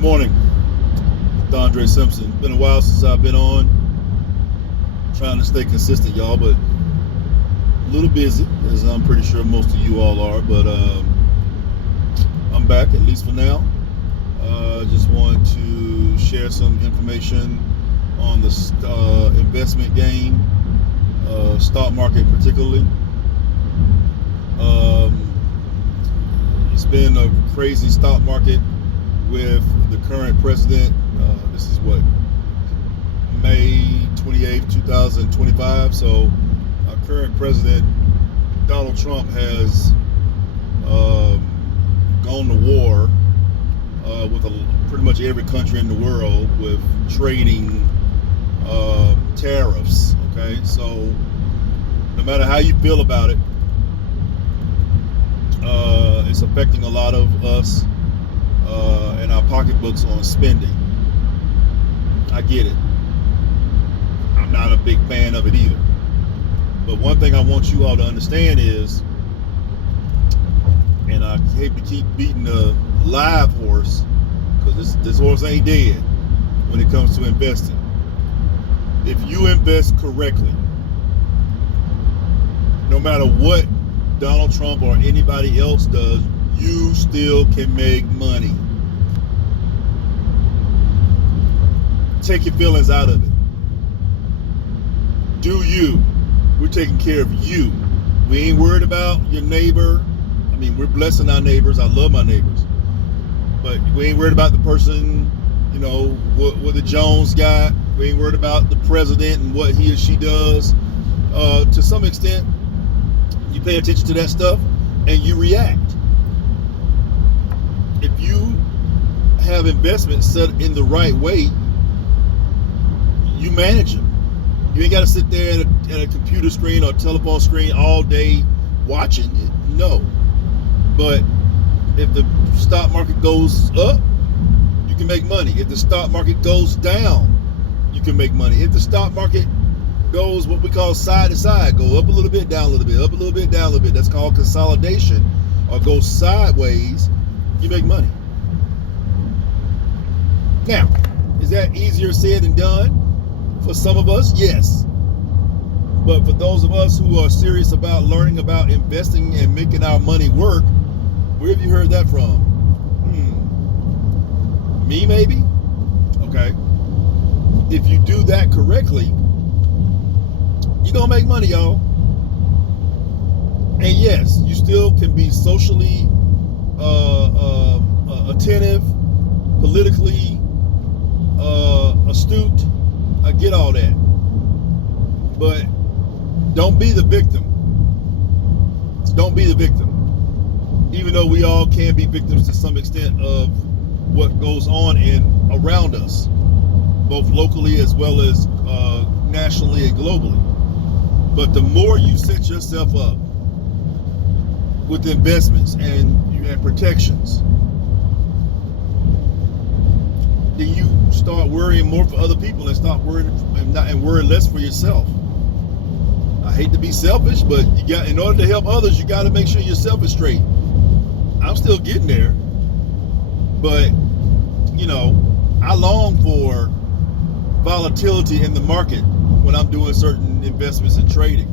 Good morning, Dondre Simpson. Been a while since I've been on. Trying to stay consistent, y'all, but a little busy, as I'm pretty sure most of you all are. But I'm back, at least for now. Just want to share some information on the investment game, stock market particularly. It's been a crazy stock market with the current president. This is what, May 28th, 2025. So our current president, Donald Trump, has gone to war with pretty much every country in the world with trading tariffs. Okay, so no matter how you feel about it, it's affecting a lot of us and our pocketbooks on spending. I get it. I'm not a big fan of it either. But one thing I want you all to understand is, and I hate to keep beating the live horse, because this horse ain't dead when it comes to investing. If you invest correctly, no matter what Donald Trump or anybody else does, you still can make money. Take your feelings out of it. Do you. We're taking care of you. We ain't worried about your neighbor. I mean, we're blessing our neighbors. I love my neighbors. But we ain't worried about the person, what the Jones got. We ain't worried about the president and what he or she does. To some extent, you pay attention to that stuff and you react. If you have investments set in the right way, you manage them. You ain't got to sit there at a computer screen or telephone screen all day watching it. No. But if the stock market goes up, you can make money. If the stock market goes down, you can make money. If the stock market goes what we call side to side, go up a little bit, down a little bit, up a little bit, down a little bit, that's called consolidation, or go sideways, you make money. Now, is that easier said than done? For some of us, yes. But for those of us who are serious about learning about investing and making our money work, where have you heard that from? Me, maybe? Okay. If you do that correctly, you're going to make money, y'all. And yes, you still can be socially attentive, politically astute. I get all that. But don't be the victim. Don't be the victim. Even though we all can be victims to some extent of what goes on around us, both locally as well as nationally and globally. But the more you set yourself up with investments and you have protections, then you start worrying more for other people and start worrying and worry less for yourself. I hate to be selfish, but in order to help others, you got to make sure yourself is straight. I'm still getting there, but I long for volatility in the market when I'm doing certain investments and trading,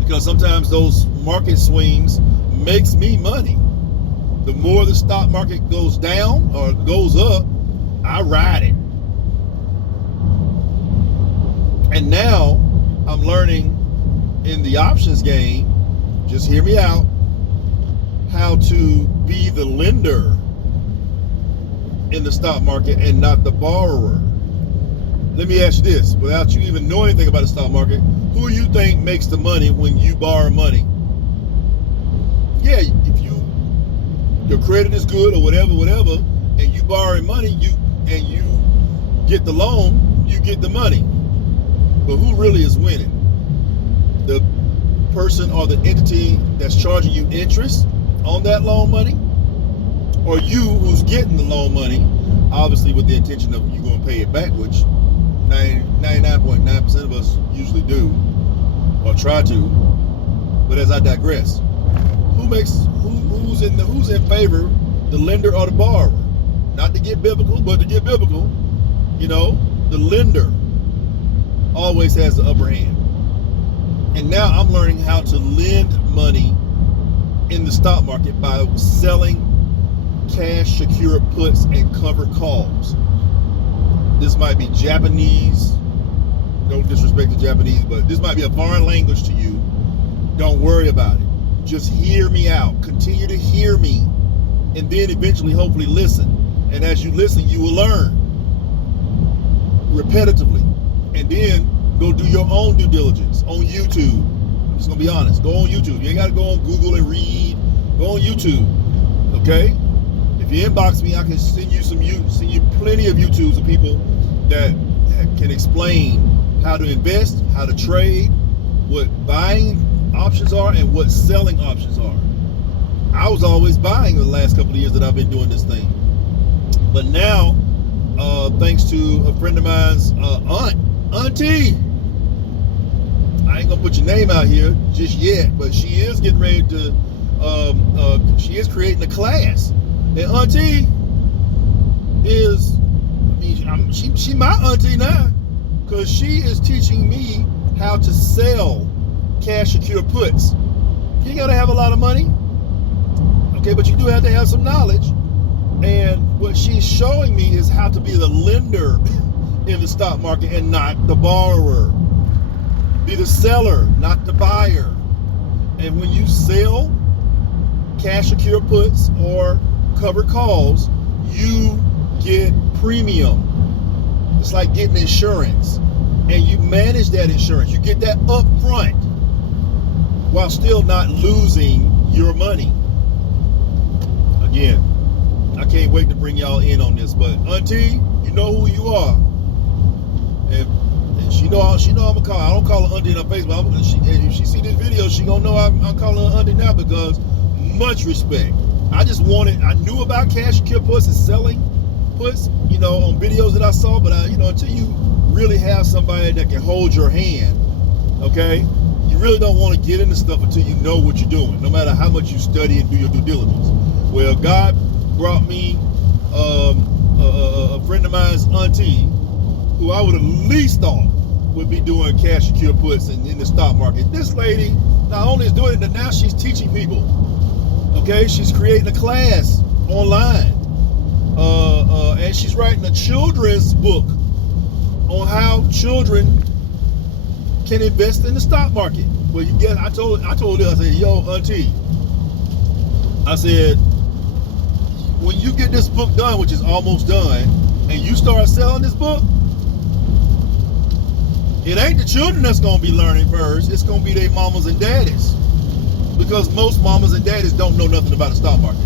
because sometimes those market swings makes me money. The more the stock market goes down or goes up, I ride it. And now I'm learning in the options game, just hear me out, how to be the lender in the stock market and not the borrower. Let me ask you this, without you even knowing anything about the stock market, who do you think makes the money when you borrow money? Yeah, if your credit is good or whatever, and you borrow money, you get the loan, you get the money. But who really is winning? The person or the entity that's charging you interest on that loan money? Or you who's getting the loan money, obviously with the intention of you going to pay it back, which 99.9% of us usually do, or try to. But as I digress, who's in favor, the lender or the borrower? not to get biblical, but to get biblical, you know, the lender always has the upper hand. And now I'm learning how to lend money in the stock market by selling cash secured puts and covered calls. This might be Japanese. Don't disrespect the Japanese, but this might be a foreign language to you. Don't worry about it. Just hear me out. Continue to hear me. And then eventually, hopefully, listen. And as you listen, you will learn repetitively. And then go do your own due diligence on YouTube. I'm just going to be honest. Go on YouTube. You ain't got to go on Google and read. Go on YouTube. Okay? If you inbox me, I can send you plenty of YouTubes of people that can explain how to invest, how to trade, what buying options are, and what selling options are. I was always buying the last couple of years that I've been doing this thing. But now, thanks to a friend of mine's auntie, I ain't gonna put your name out here just yet, but she is getting ready to, she is creating a class. And auntie is, she my auntie now, because she is teaching me how to sell cash secure puts. You ain't gotta have a lot of money, okay, but you do have to have some knowledge. And what she's showing me is how to be the lender in the stock market and not the borrower. Be the seller, not the buyer. And when you sell cash secure puts or covered calls, you get premium. It's like getting insurance, and you manage that insurance. You get that up front while still not losing your money. Again, I can't wait to bring y'all in on this, but auntie, you know who you are. And she know I'm a call. I don't call her auntie on Facebook. If she see this video, she gonna know I'm calling her auntie now, because much respect. I knew about cash secure puts and selling puts, you know, on videos that I saw, but until you really have somebody that can hold your hand, okay, you really don't want to get into stuff until you know what you're doing, no matter how much you study and do your due diligence. Well, God brought me a friend of mine's auntie, who I would have least thought would be doing cash secure puts in the stock market. This lady not only is doing it, but now she's teaching people. Okay, she's creating a class online, and she's writing a children's book on how children can invest in the stock market. Well, I told her, I said, yo, auntie, I said, when you get this book done, which is almost done, and you start selling this book, it ain't the children that's gonna be learning first. It's gonna be their mamas and daddies, because most mamas and daddies don't know nothing about the stock market.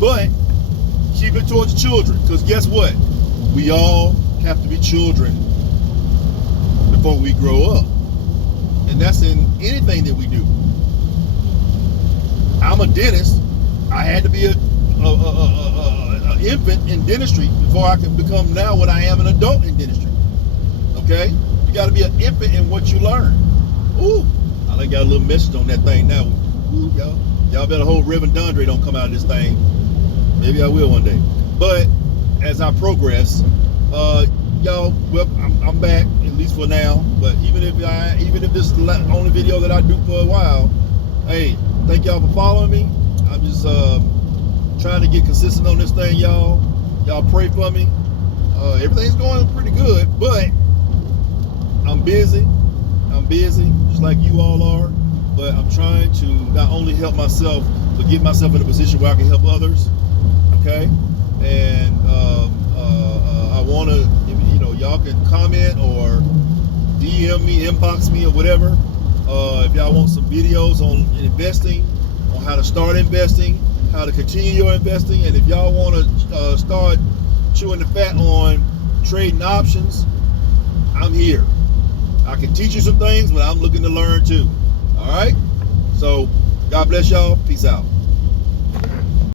But keep it towards the children, because guess what? We all have to be children before we grow up, and that's in anything that we do. I'm a dentist. I had to be an infant in dentistry before I could become now what I am, an adult in dentistry. Okay? You got to be an infant in what you learn. Ooh, I done got a little message on that thing now. Ooh, y'all better hope Reverend Dondre don't come out of this thing. Maybe I will one day. But as I progress, y'all, well, I'm back, at least for now. But even if this is the only video that I do for a while, hey, thank y'all for following me. I'm just trying to get consistent on this thing, y'all. Y'all pray for me. Everything's going pretty good, but I'm busy, just like you all are. But I'm trying to not only help myself, but get myself in a position where I can help others. Okay, and I want to, y'all can comment or DM me, inbox me, or whatever. If y'all want some videos on investing, on how to start investing, how to continue your investing, and if y'all want to start chewing the fat on trading options, I'm here. I can teach you some things, but I'm looking to learn too. All right? So, God bless y'all. Peace out.